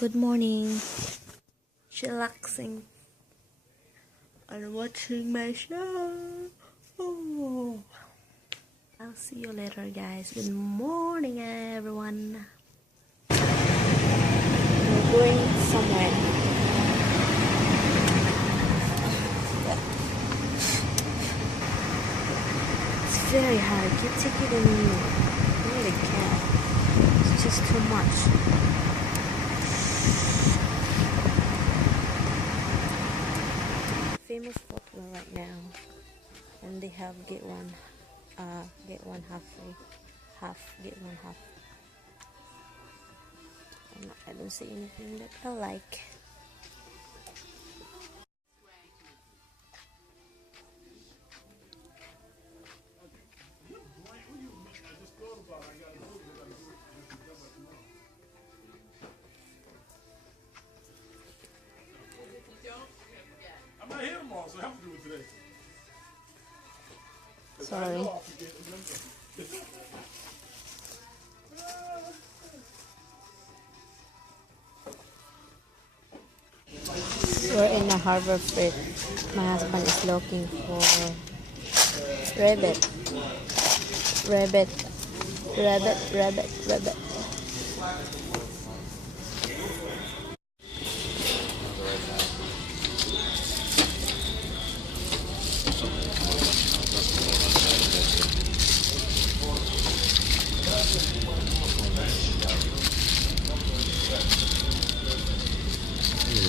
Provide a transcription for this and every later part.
Good morning. Chillaxing and watching my show. Oh. I'll see you later, guys. Good morning, everyone. We're going somewhere. It's very hard. You take it and you really can't. It's just too much. Famous footwear right now, and they have get one half free, get one half. I don't see anything that I like. I'm not here tomorrow, so I have to do it today. Sorry. We're in the harbor freight. My husband is looking for rabbit.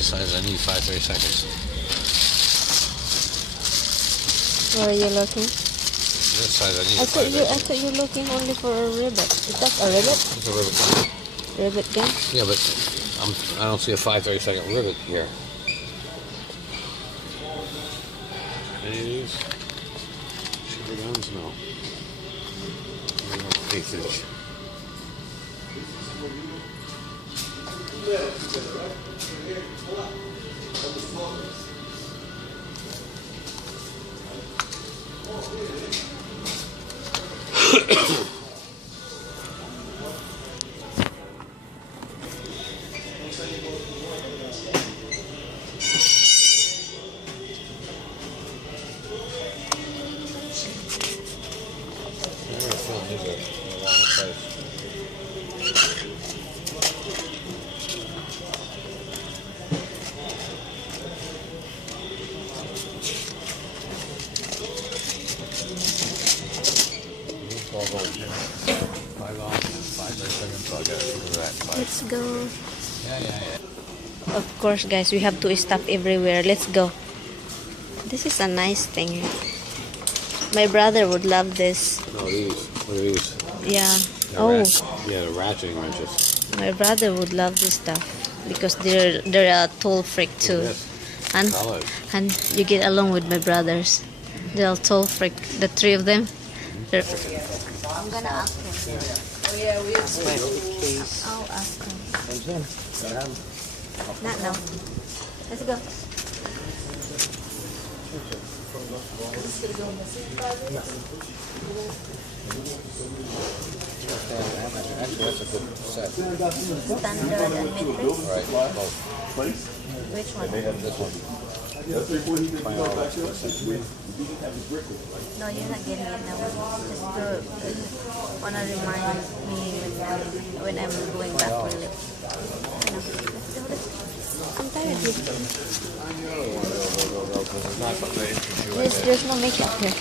Size I need 5-30 seconds. Where are you looking? This size I need. I thought you were looking only for a ribbit. Is that a ribbit? It's a ribbit gun. Ribbit gun? Yeah, but I don't see a 5-30 second ribbit here. Any of these? Sugar guns? No. 1/8 inch. Let's go. Yeah. Of course, guys, we have to stop everywhere. Let's go. This is a nice thing. My brother would love this. No, these. What are these? Yeah. Yeah, the ratcheting wrenches. My brother would love this stuff because they're a tool freak too. Yes. And you get along with my brothers. They're tool freak. The three of them. I'm gonna ask him. Oh yeah, we have I'll ask him. Not now. Let's go. Actually, that's a good set. Standard and mid-range. Right, both. Which one? This one. No, you're not getting it now. Just wanna remind me when I'm going back to live. I'm tired here. There's no makeup here.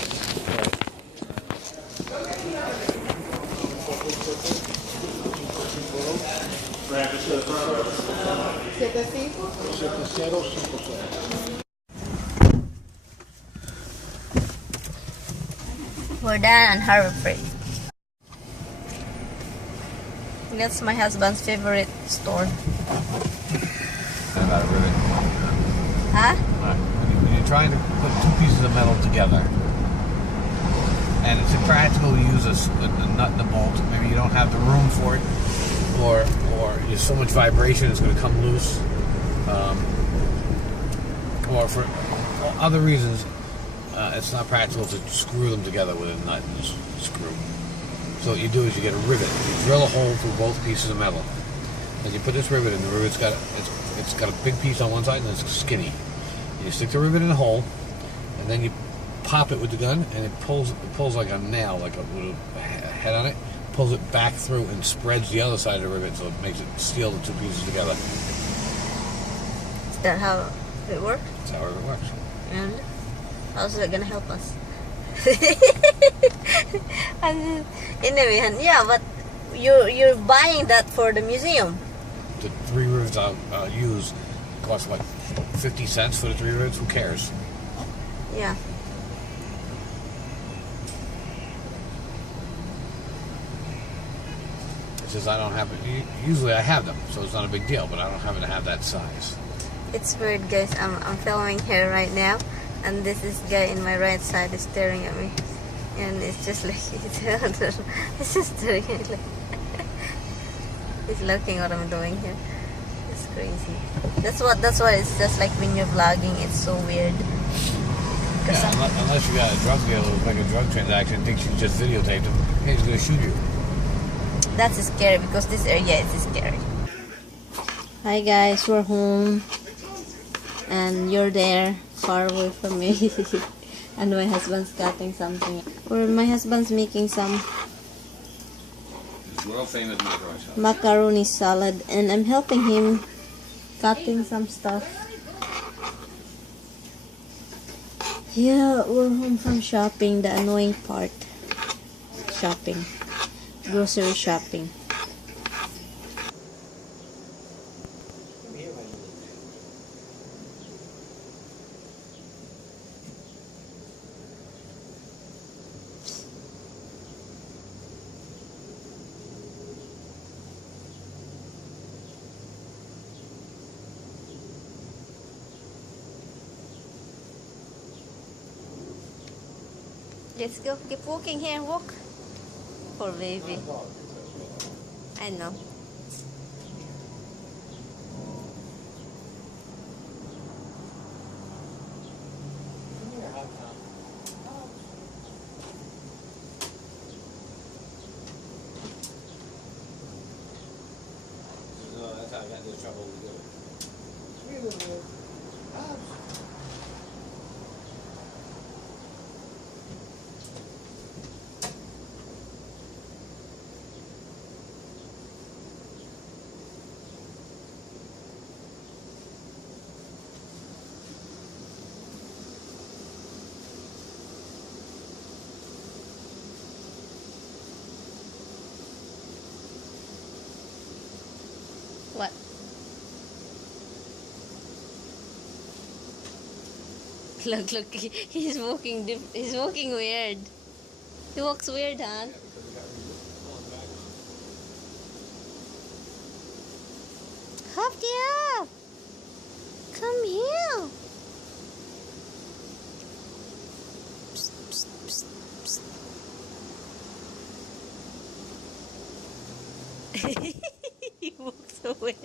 We're done on Harbor Freight. That's my husband's favorite store. I got a ribbit. Huh? When you're trying to put two pieces of metal together, and it's impractical to use a nut and a bolt. Maybe you don't have the room for it, or there's so much vibration it's going to come loose, or for other reasons, it's not practical to screw them together with a nut and screw. So what you do is you get a rivet. You drill a hole through both pieces of metal, Then you put this rivet in. The rivet's got it's got a big piece on one side and it's skinny. You stick the rivet in the hole, and then you pop it with the gun, and it pulls like a nail, like with a head on it. Pulls it back through and spreads the other side of the rivet, so it makes it seal the two pieces together. Is that how it works? That's how it works. And how's it gonna help us? And anyway, yeah, but you're buying that for the museum. The 3 rivets I'll use cost like 50 cents for the 3 rivets. Who cares? Yeah. It's just I don't have it. Usually I have them, so it's not a big deal. But I don't happen to have that size. It's weird, guys. I'm filming here right now, and this guy in my right side is staring at me, and it's just like it's just staring at me. He's looking what I'm doing here. It's crazy. That's why it's just like when you're vlogging, it's so weird. Yeah, unless you got a drug dealer who's making a drug transaction, thinks you just videotaped him, and he's gonna shoot you. That's scary because this area is scary. Hi guys, we're home, and you're there, far away from me. And my husband's cutting something. Or my husband's making some World famous macaroni salad, and I'm helping him cutting some stuff. Yeah, we're home from shopping. The annoying part, shopping, grocery shopping. Let's go. Keep walking here. Walk. Poor baby. I know. That's how I got into trouble with it. What? Look, he's walking he's walking weird. He walks weird, huh? Humpty up! Come here! Psst, psst, psst, psst. He walks so weird.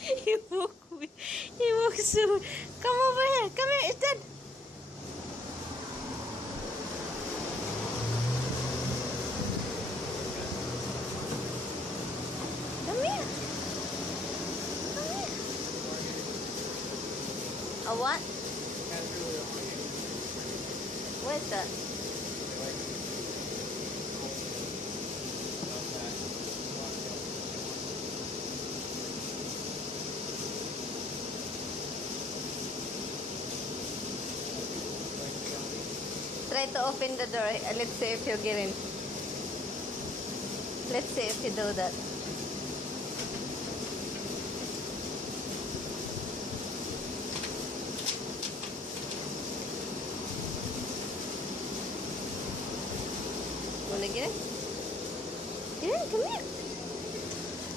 He walks so weird. Come over here. Come here, it's dead. Come here. Come here. A what? Where's that? Try to open the door. Let's see if you get in. Let's see if you do that. Wanna get in? Get in, come here.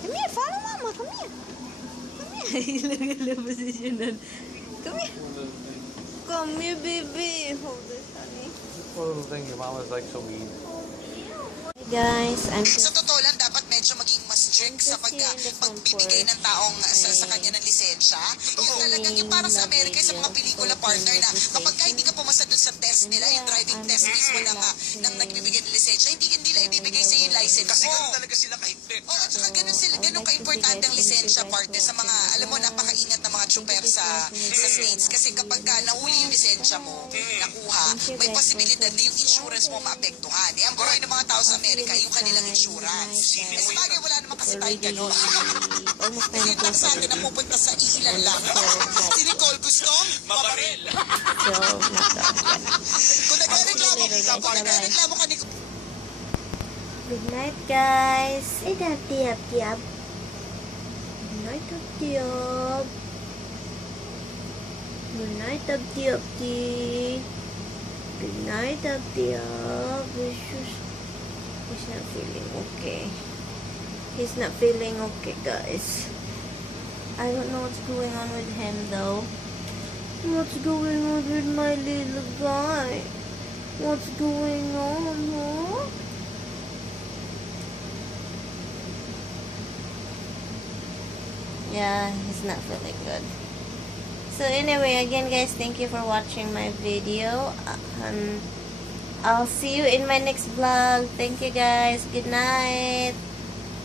Come here, follow mama, come here. Come here. Look at the position. Come here. Come here, baby. Hold this, honey. One little thing your mama's like so mean. Hey guys, I'm Sa totoo lang, dapat medyo maging mas strict sa pagbibigay ng taong sa kanya ng lisensya. Yung talagang yung parang sa Amerika, sa mga pelikula partner na kapag ka hindi ka pumasa dun sa test nila, yung driving test mismo ng nagbibigay ng lisensya, hindi nila ibibigay sa yung license mo. Kasi talaga sila kahit Oo, at saka ganun ka-importante ang lisensya, partner, sa mga, alam mo, napakaingat na mga tsuper sa States. Kasi kapag ka nahuli yung lisensya mo, nakuha, may posibilidad na yung insurance mo maapektuhan. Ang buhay ng mga tao sa Amerika, yung kanilang insurance. Sa bagay, wala naman kasi tayong ganun. Yung tax sa atin na pupunta sa ilan lang. Si Nicole, gusto? Mabaril. So, not that. Kung nagreklamo ka, Nicole. Good night, guys. Good night, Tiap. Good night, Tiap. Good night, Tiap. Good night, Tiap. He's not feeling okay. He's not feeling okay, guys. I don't know what's going on with him, though. What's going on with my little guy? What's going on, huh? Yeah, he's not feeling good. So anyway, again guys, thank you for watching my video. I'll see you in my next vlog. Thank you guys. Good night.